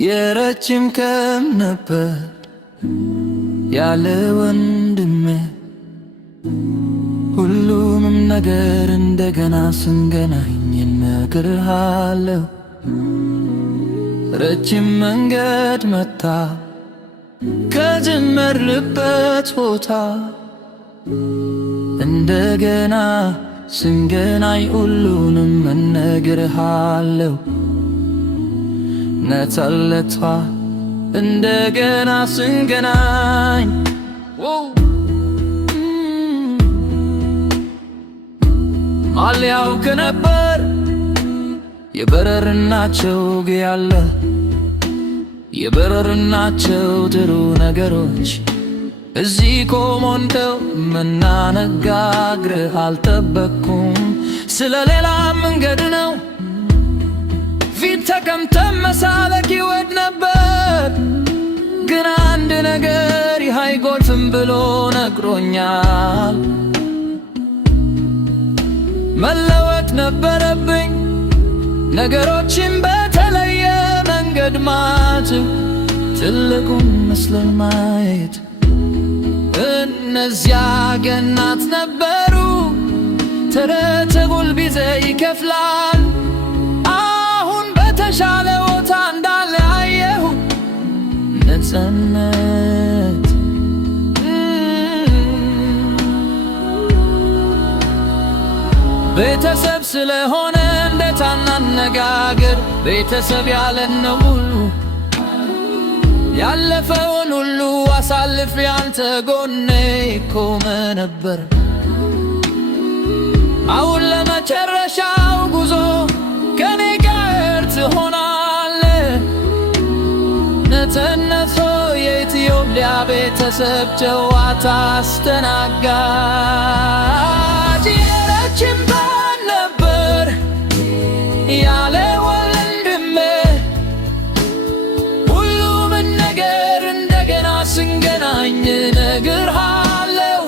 የረጅም ቀን ነበር ያለ ወንድሜ ሁሉንም ነገር እንደገና ስንገናኝ እነግርሃለሁ። ረጅም መንገድ መታ ከጀመርንበት ቦታ እንደገና ስንገናኝ ሁሉንም እነግርሃለሁ። ነፃነቷ እንደገና ስንገናኝ አልያውቅ ነበር የበረርናቸው ያለ የበረርናቸው ጥሩ ነገሮች እዚህ ቆሞ እንደው መናነጋግርህ አልጠበቅኩም። ስለ ሌላ መንገድ ነው ፊት ተቀምጠን መሳለቅ ይወድ ነበር፣ ግን አንድ ነገር ይህ አይጎልፍም ብሎ ነግሮኛል። መለወጥ ነበረብኝ ነገሮችን በተለየ መንገድ ማየት፣ ትልቁን መስለን ማየት። እነዚያ ገናት ነበሩ ተረት ጉልቢዜ ይከፍላል። አሁን በተሻለ ቦታ እንዳለ አየሁ ነፃነት። ቤተሰብ ስለሆነ እንዴት አናነጋግር? ቤተሰብ ያለን ነው ሁሉ ያለፈውን ሁሉ አሳልፍ ያንተ ጎኔ ቆመ ነበር። አሁን ለመጨረሻው ጉዞ ከኔ ጋር ትሆናለህ። ነፃነት የኢትዮጵያ ቤተሰብ ጨዋታ አስተናጋጅ የረጅም ቀን ነበር ያለ ወንድሜ ሁሉም ነገር እንደገና ስንገናኝ እነግርሃለሁ።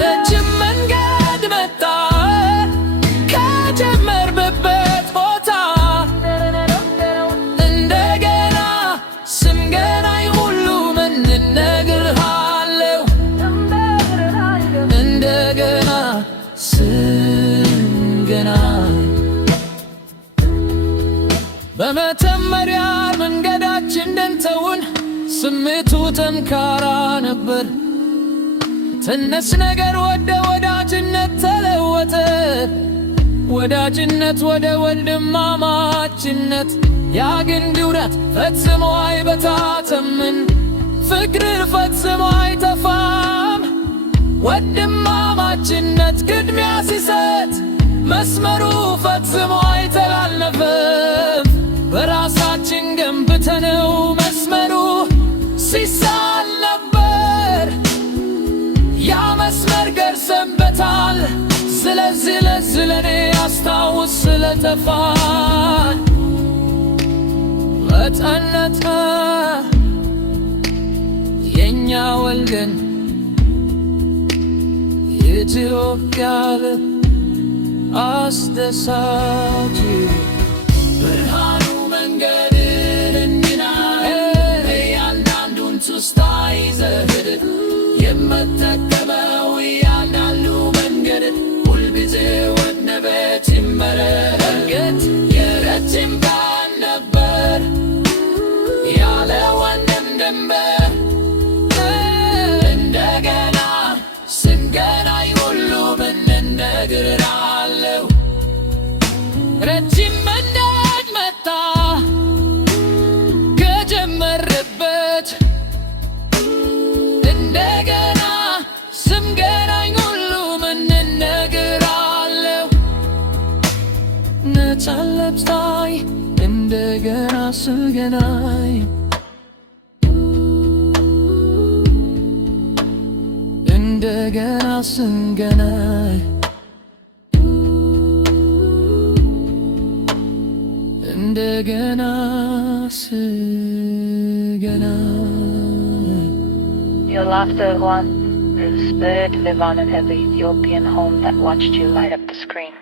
ረጅም መንገድ መጣ ከጀመርንበት ቦታ እንደገና ስንገናኝ ሁሉም እነግርሃለሁ። እንደገና ስንገናኝ በመጀመሪያ መንገዳችን ደንተውን ስሜቱ ጠንካራ ነበር። ትንሽ ነገር ወደ ወዳጅነት ተለወጠ። ወዳጅነት ወደ ወንድማማችነት። ያ ግንድ እውነት ፈጽሞ አይበታተንም፣ ፍቅር ፈጽሞ አይጠፋም። ወንድማማችነት ቅድሚያ ሲሰጥ መስመሩ ፈጽሞ አይተላለፍም። በራሳችን ገንብተነው መስመሩ ሲሳል ነበር። ያ መስመር ገርሰንበታል። ስለዚህ ለኔ አስታውስ ስለጠፋን ነፃነት የኛ ወልገን ኢትዮጵያ አስደሳች ብርሃኑ መንገድን እንዲናይ እያንዳንዱን ቱስታ ይዘህ የምትጠቀመው እያንዳንዱ መንገድ ሁልጊዜ ወደ ቤት ይመረገጥ። የረጅም ቀን ነበር ያለ ወንድሜ እንደገና ስንገናኝ ሁሉም እነግርሃለሁ። ረጅም መንገድ መጣ ከጀመርንበት እንደገና ስንገናኝ ሁሉም እነግርሃለሁ። ነፃነት ላይ እንደገና ስንገናኝ እንደገና ስንገናኝ እንደገና እናመሰግናለን። Your laughter won the spirit to live on and have the Ethiopian home that watched you light up the screen.